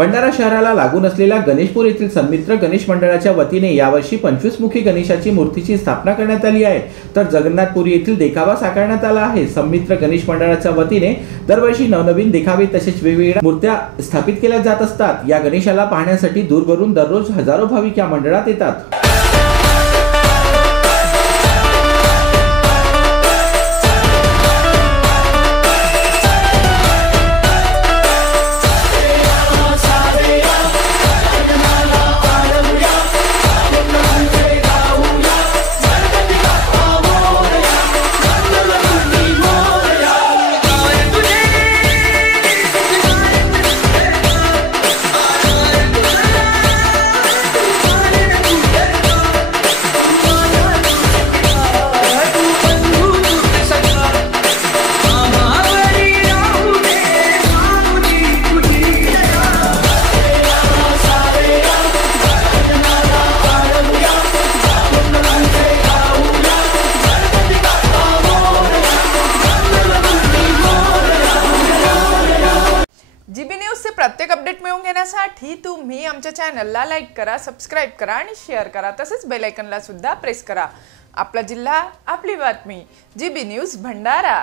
भंडारा शहराला लागून असलेल्या गणेशपूर येथील सन्मित्र गणेश मंडळाच्या वतीने यावर्षी 25 मुखी गणेशाची मूर्तीची स्थापना करण्यात आली आहे। तर जगन्नाथपुरी येथील देखावा साकारण्यात आला आहे। सन्मित्र गणेश मंडळाच्या वतीने दरवर्षी नवनवीन देखावे तसेच वेगवेगळ्या मूर्त्या स्थापित केल्या जात असतात। या गणेशाला पाहण्यासाठी दूरवरून दररोज हजारो भाविक या मंडळात येतात। जीबी न्यूज से प्रत्येक अपडेट मिळवून घेण्यासाठी तुम्ही आमच्या चॅनलला लाईक करा, सबस्क्राइब करा आणि शेअर करा। तसेच बेल आयकॉनला सुद्धा प्रेस करा। आपला जिल्हा, आपली बातमी, जीबी न्यूज भंडारा।